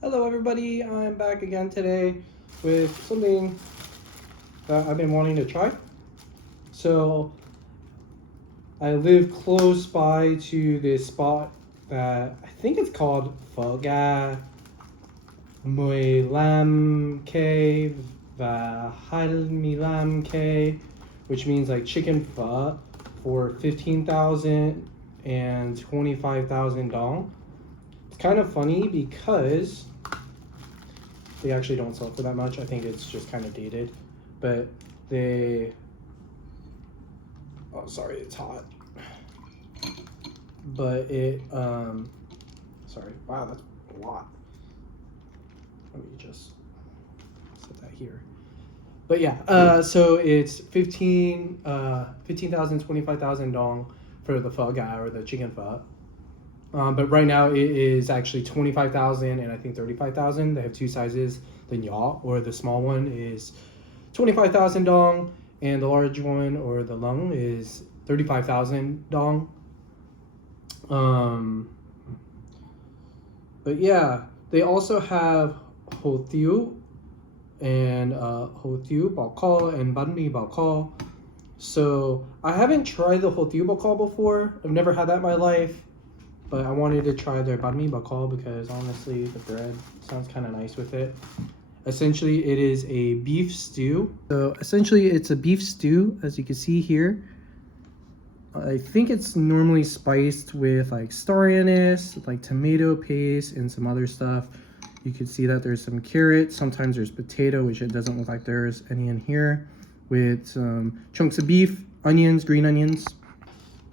Hello everybody, I'm back again today with something that I've been wanting to try. So I live close by to this spot that I think it's called Phoga Mui Lam K Va Hal Mi Lam K, which means like chicken pho for 15,000 and 25,000 dong. It's kind of funny because they actually don't sell for that much. I think it's just kind of dated, but they. Oh, sorry, it's hot. But it. Sorry. Wow, that's a lot. Let me just set that here. But yeah, so it's 15,000, 25,000 dong for the pho guy or the chicken pho. But right now it is actually 25,000 and I think 35,000. They have two sizes. The yaw or the small one is 25,000 dong, and the large one or the lung is 35,000 dong. Um, but yeah, they also have ho tiu and ho tiu bao ko and banh mi bao ko. So I haven't tried the ho tiu bao ko before. I've never had that in my life. But I wanted to try their banh mi bakal because honestly the bread sounds kind of nice with it. Essentially it is a beef stew. So essentially it's a beef stew, as you can see here. I think it's normally spiced with like star anise, like tomato paste and some other stuff. You can see that there's some carrot, sometimes there's potato, which it doesn't look like there's any in here, with some chunks of beef, onions, green onions.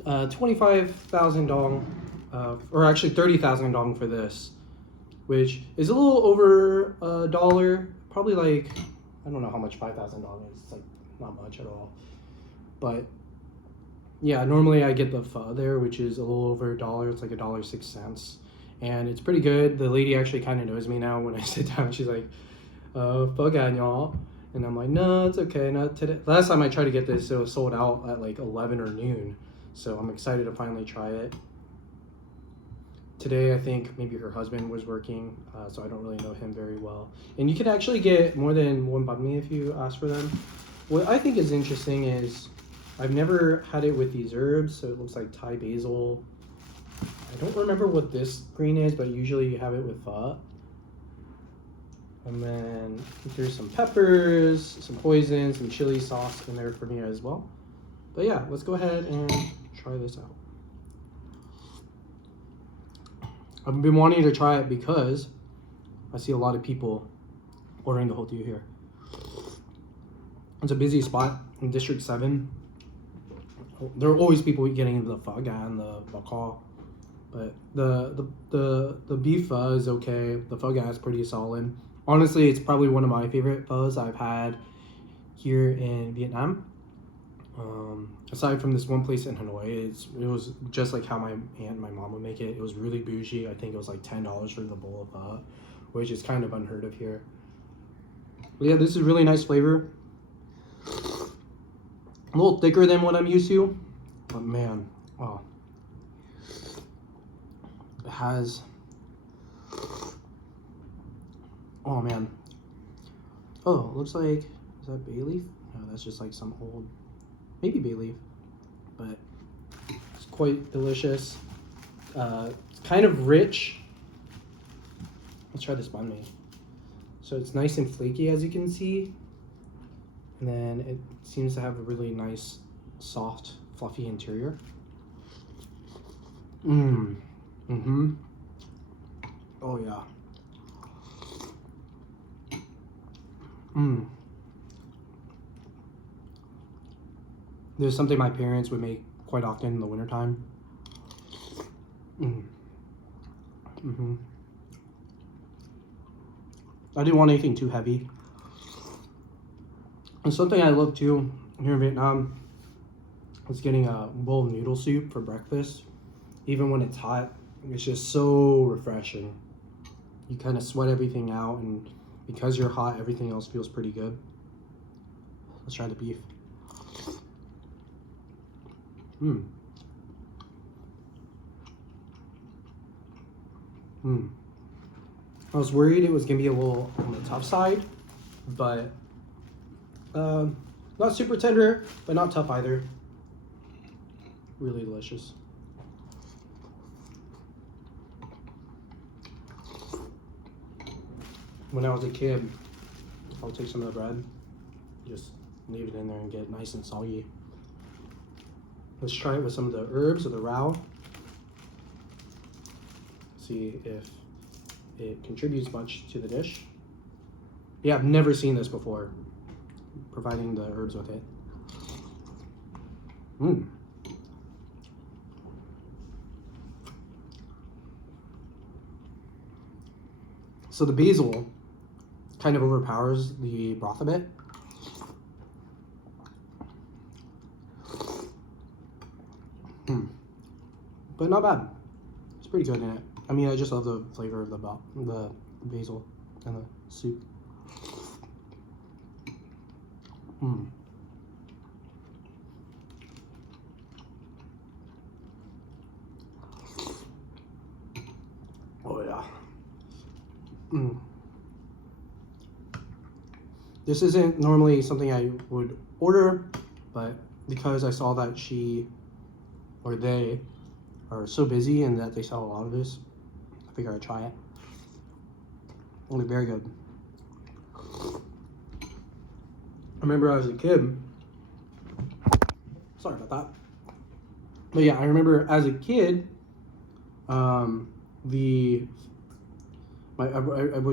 25,000 dong, or actually 30,000 dong for this, which is a little over a dollar. Probably like, I don't know how much 5,000 dong is. It's like not much at all. But yeah, normally I get the pho there, which is a little over a dollar. It's like $1.06. And it's pretty good. The lady actually kind of knows me now. When I sit down, she's like, pho gan y'all. And I'm like, no, it's okay. Not today. Last time I tried to get this, it was sold out at like 11 or noon. So I'm excited to finally try it. Today, I think maybe her husband was working, so I don't really know him very well. And you can actually get more than one banh mi if you ask for them. What I think is interesting is I've never had it with these herbs, so it looks like Thai basil. I don't remember what this green is, but usually you have it with pho. And then there's some peppers, some hoisin, some chili sauce in there for me as well. But yeah, let's go ahead and try this out. I've been wanting to try it because I see a lot of people ordering the whole tiu here. It's a busy spot in District 7. There are always people getting the pho gan and the bakal. But the beef pho is okay. The pho gan is pretty solid. Honestly, it's probably one of my favorite phos I've had here in Vietnam. Aside from this one place in Hanoi, it was just like how my aunt and my mom would make it. It was really bougie. I think it was like $10 for the bowl of pho, which is kind of unheard of here. But yeah, this is really nice flavor. A little thicker than what I'm used to, but man, oh, it has. Oh man. Oh, it looks like, is that bay leaf? No, that's just like some old, maybe bay leaf, but it's quite delicious. It's kind of rich. Let's try this banh mi. So it's nice and flaky, as you can see, and then it seems to have a really nice, soft, fluffy interior. Oh yeah. There's something my parents would make quite often in the wintertime. I didn't want anything too heavy. And something I love too here in Vietnam is getting a bowl of noodle soup for breakfast. Even when it's hot, it's just so refreshing. You kind of sweat everything out, and because you're hot, everything else feels pretty good. Let's try the beef. I was worried it was gonna be a little on the tough side, but not super tender, but not tough either. Really delicious. When I was a kid, I would take some of the bread, just leave it in there and get it nice and soggy. Let's try it with some of the herbs or the rao. See if it contributes much to the dish. Yeah, I've never seen this before, providing the herbs with it. So the basil kind of overpowers the broth a bit. But not bad. It's pretty good in it. I mean, I just love the flavor of the basil and the soup. Oh yeah. This isn't normally something I would order, but because I saw that she or they are so busy and that they sell a lot of this, I figured I'd try it. Only very good. I remember as a kid, sorry about that. But yeah, I remember as a kid, I would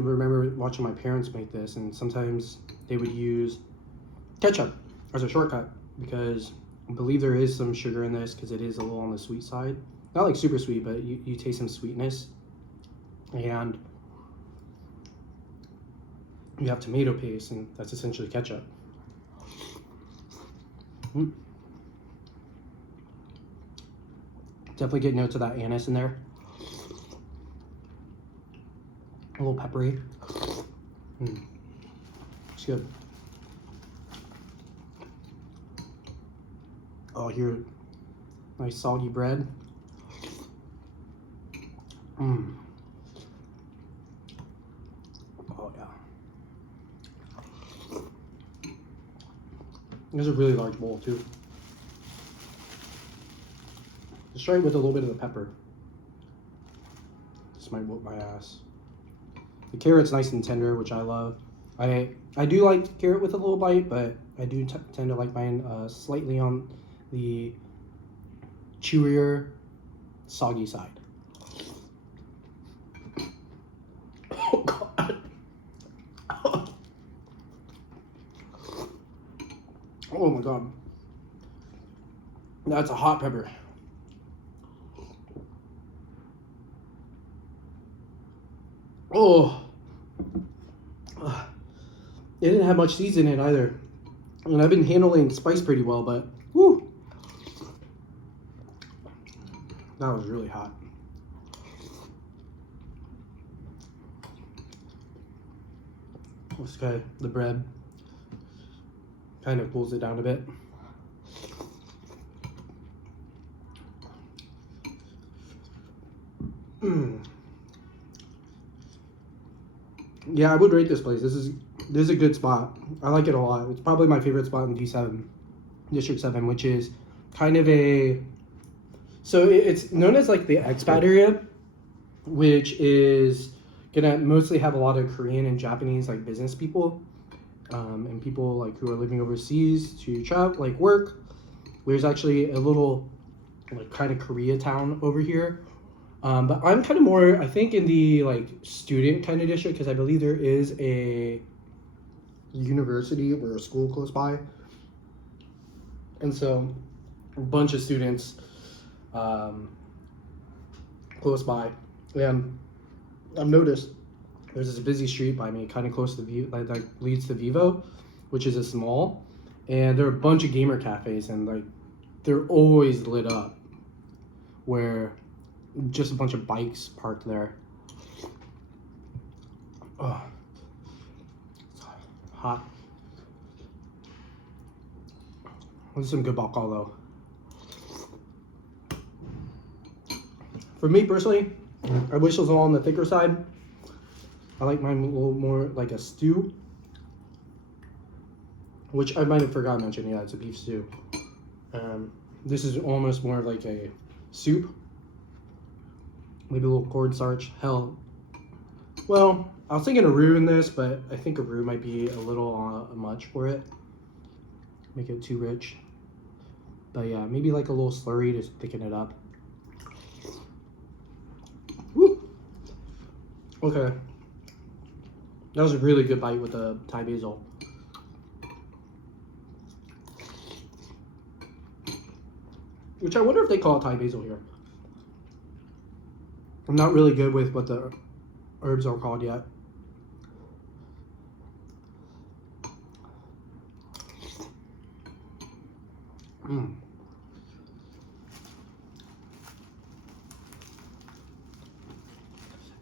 remember watching my parents make this, and sometimes they would use ketchup as a shortcut because I believe there is some sugar in this because it is a little on the sweet side. Not like super sweet, but you taste some sweetness. And you have tomato paste, and that's essentially ketchup. Definitely get notes of that anise in there. A little peppery. It's good. Oh, here, nice soggy bread. Oh yeah. There's a really large bowl too. Let's try it with a little bit of the pepper. This might whoop my ass. The carrot's nice and tender, which I love. I do like carrot with a little bite, but I do tend to like mine slightly on the chewier, soggy side. Oh God. Oh my God. That's a hot pepper. Oh. It didn't have much season in it either. And I've been handling spice pretty well, but whoo. That was really hot. This guy, the bread, kind of cools it down a bit. Yeah, I would rate this place. This is a good spot. I like it a lot. It's probably my favorite spot in D7, District 7, which is kind of so it's known as like the expat area, which is gonna mostly have a lot of Korean and Japanese like business people, and people like who are living overseas to travel, like work. There's actually a little like kind of Koreatown over here. But I'm kind of more, I think, in the like student kind of district because I believe there is a university or a school close by, and so a bunch of students close by. And I've noticed there's this busy street by me, kind of close to the like leads to Vivo, which is a small, and there are a bunch of gamer cafes, and like they're always lit up, where just a bunch of bikes parked there. Oh, it's hot. This is some good bakal though. For me personally, I wish it was all on the thicker side. I like mine a little more like a stew, which I might have forgot to mention. Yeah, it's a beef stew. This is almost more like a soup. Maybe a little cornstarch. Hell, well, I was thinking a roux in this, but I think a roux might be a little much for it. Make it too rich. But yeah, maybe like a little slurry to thicken it up. Woo! Okay. That was a really good bite with the Thai basil. Which I wonder if they call it Thai basil here. I'm not really good with what the herbs are called yet.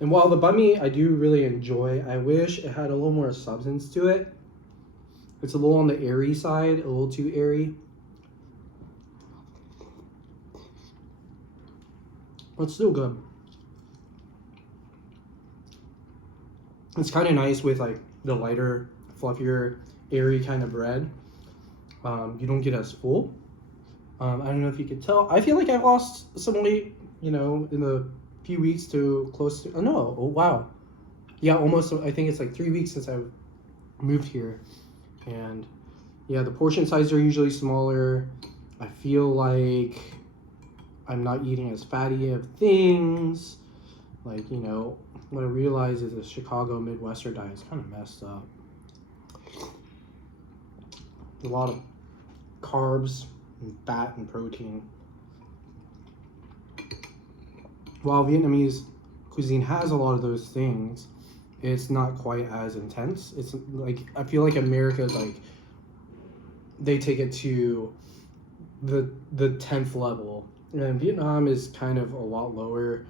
And while the banh mi I do really enjoy, I wish it had a little more substance to it. It's a little on the airy side, a little too airy. But it's still good. It's kind of nice with like the lighter, fluffier, airy kind of bread. You don't get as full. I don't know if you could tell. I feel like I lost some weight, you know, in the few weeks to close to, oh no, oh wow. Yeah, almost, I think it's like 3 weeks since I moved here. And yeah, the portion sizes are usually smaller. I feel like I'm not eating as fatty of things. Like, you know, what I realize is the Chicago Midwestern diet is kind of messed up. A lot of carbs and fat and protein. While Vietnamese cuisine has a lot of those things, it's not quite as intense. It's like, I feel like America's like, they take it to the 10th level. And Vietnam is kind of a lot lower.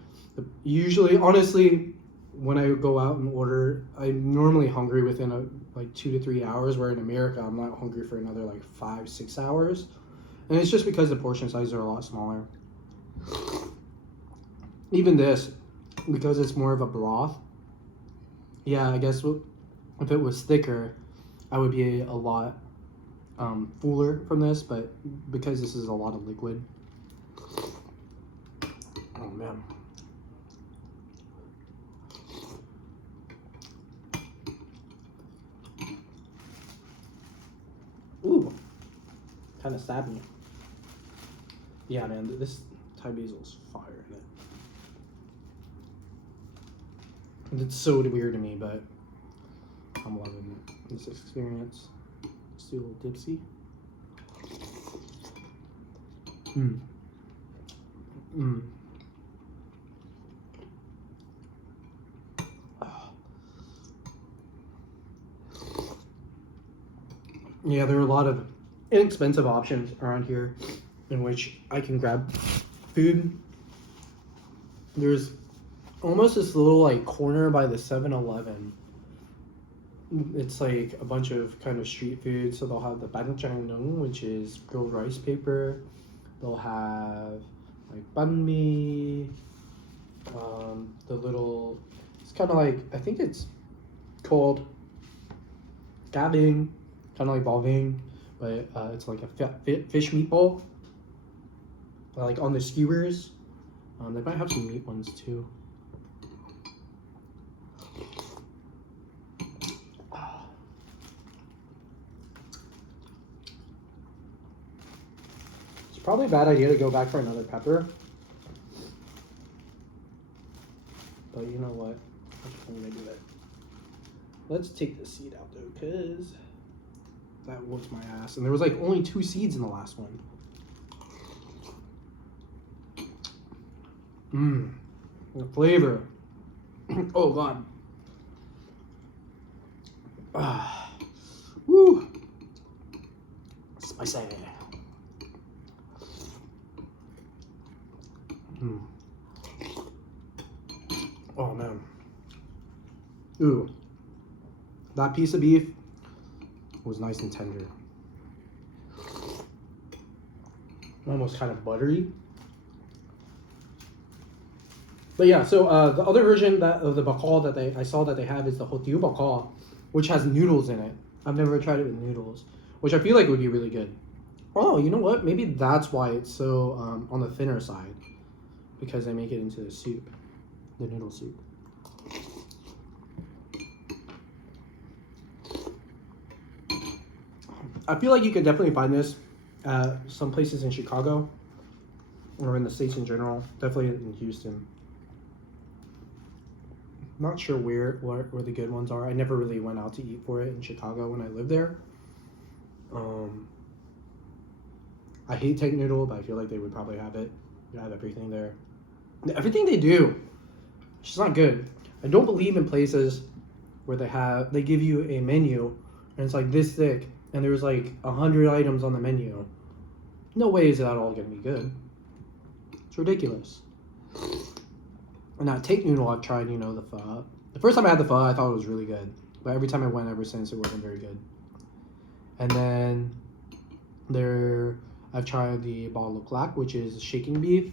Usually, honestly, when I go out and order, I'm normally hungry within like 2 to 3 hours, where in America, I'm not hungry for another like 5-6 hours. And it's just because the portion sizes are a lot smaller. Even this, because it's more of a broth, yeah, I guess if it was thicker, I would be a lot fuller from this, but because this is a lot of liquid. Oh man. Ooh, kind of stabbed me. Yeah, man, this Thai basil is fire in it. It's so weird to me, but I'm loving this experience. Let's do a little dipsy. Yeah, there are a lot of inexpensive options around here in which I can grab food. There's almost this little like corner by the 7-Eleven. It's like a bunch of kind of street food. So they'll have the banchan nung, which is grilled rice paper. They'll have like banh mi. The little, it's kind of like, I think it's called gabbing, kind of like ball ving, but it's like a fish meatball, like on the skewers. They might have some meat ones too. It's probably a bad idea to go back for another pepper, but you know what? I'm gonna do it. Let's take the seed out though, because that whoops my ass. And there was like only 2 seeds in the last one. The flavor. Oh god. Woo. Spicy. Oh man. Ooh. That piece of beef was nice and tender. Almost kind of buttery. But yeah, so the other version that of the bakal that I saw that they have is the hotiu bakal, which has noodles in it. I've never tried it with noodles, which I feel like would be really good. Oh, you know what? Maybe that's why it's so on the thinner side, because they make it into the soup, the noodle soup. I feel like you could definitely find this at some places in Chicago or in the States in general. Definitely in Houston. Not sure where the good ones are. I never really went out to eat for it in Chicago when I lived there. I hate Tank Noodle, but I feel like they would probably have it. They have everything there. Everything they do, it's just not good. I don't believe in places where they give you a menu and it's like this thick and there's like 100 items on the menu. No way is that all gonna be good. It's ridiculous. And now Tank Noodle, I've tried, the pho. The first time I had the pho, I thought it was really good. But every time I went ever since, it wasn't very good. And then I've tried the bal luklak, which is shaking beef.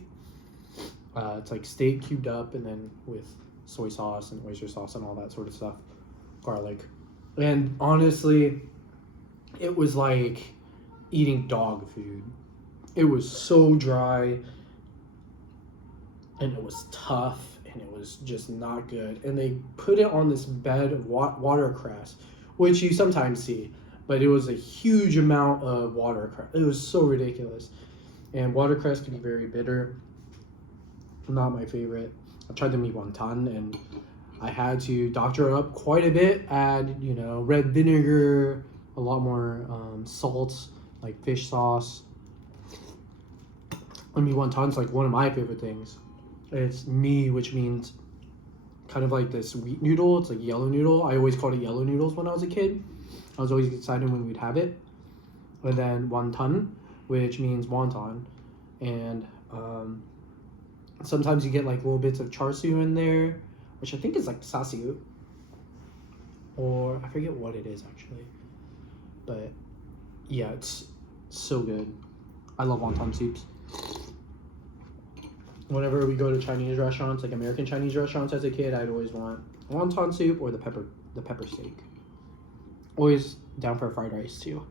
It's like steak cubed up and then with soy sauce and oyster sauce and all that sort of stuff. Garlic. And honestly, it was like eating dog food. It was so dry and it was tough and it was just not good. And they put it on this bed of watercress, which you sometimes see, but it was a huge amount of watercress. It was so ridiculous. And watercress can be very bitter. Not my favorite. I tried the mi wonton and I had to doctor up quite a bit, add, red vinegar, a lot more salt, like fish sauce. And mi wonton's like one of my favorite things. It's mi, which means kind of like this wheat noodle. It's like yellow noodle. I always called it yellow noodles when I was a kid. I was always excited when we'd have it. And then wonton, which means wonton. And sometimes you get like little bits of char siu in there, which I think is like sasiu. Or I forget what it is actually. But yeah, it's so good. I love wonton soups. Whenever we go to Chinese restaurants, like American Chinese restaurants as a kid, I'd always want wonton soup or the pepper steak. Always down for fried rice too.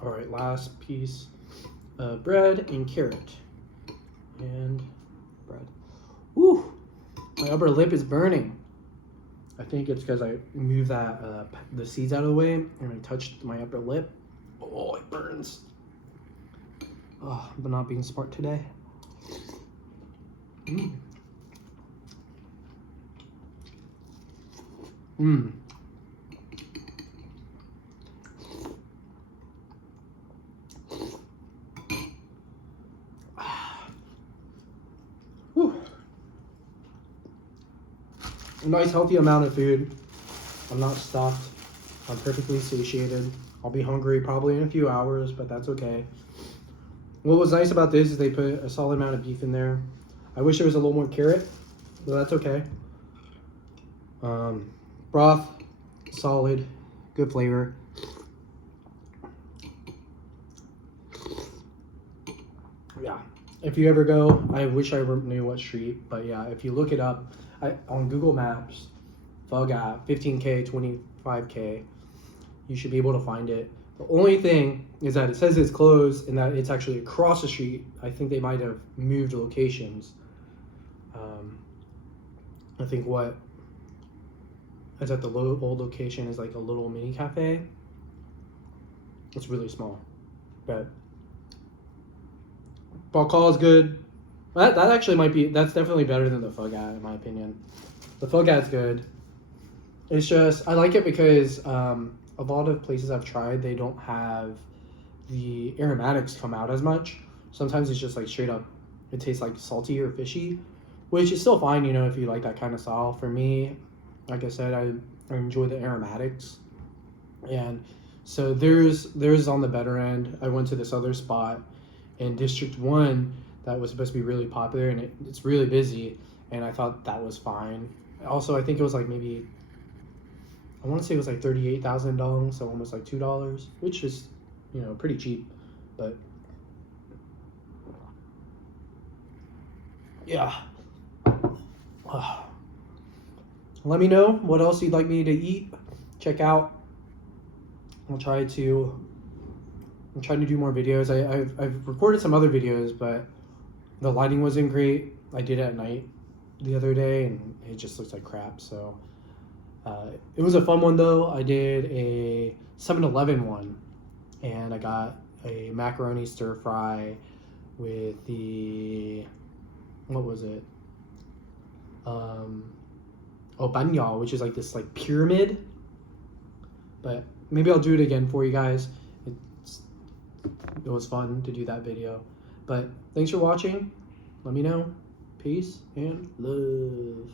All right, last piece of bread and carrot. And bread. Woo! My upper lip is burning. I think it's because I moved the seeds out of the way and I touched my upper lip. Oh, it burns. Oh, but not being smart today. A nice healthy amount of food. I'm not stuffed. I'm perfectly satiated. I'll be hungry probably in a few hours, but that's okay. What was nice about this is they put a solid amount of beef in there. I wish there was a little more carrot, but that's okay. Broth, solid, good flavor. Yeah, if you ever go, I wish I knew what street, but yeah, if you look it up, on Google Maps, pho gap, 15K, 25K, you should be able to find it. The only thing is that it says it's closed and that it's actually across the street. I think they might have moved locations. I think what is at the old location is like a little mini cafe. It's really small, but bakal is good. That actually that's definitely better than the pho gat in my opinion. The pho gat's good. It's just, I like it because a lot of places I've tried, they don't have the aromatics come out as much. Sometimes it's just like straight up, it tastes like salty or fishy, which is still fine, if you like that kind of style. For me, like I said, I enjoy the aromatics. And so there's on the better end. I went to this other spot in District 1 that was supposed to be really popular, and it's really busy, and I thought that was fine. Also, I think it was like maybe I want to say it was like 38,000 dong, so almost like $2, which is, you know, pretty cheap. But yeah. Let me know what else you'd like me to eat. Check out. I'm trying to do more videos. I've recorded some other videos, but the lighting wasn't great. I did it at night the other day, and it just looks like crap. So it was a fun one though. I did a 7-Eleven one, and I got a macaroni stir fry with the, what was it? Banyao, which is like this like pyramid. But maybe I'll do it again for you guys. It was fun to do that video. But thanks for watching. Let me know. Peace and love.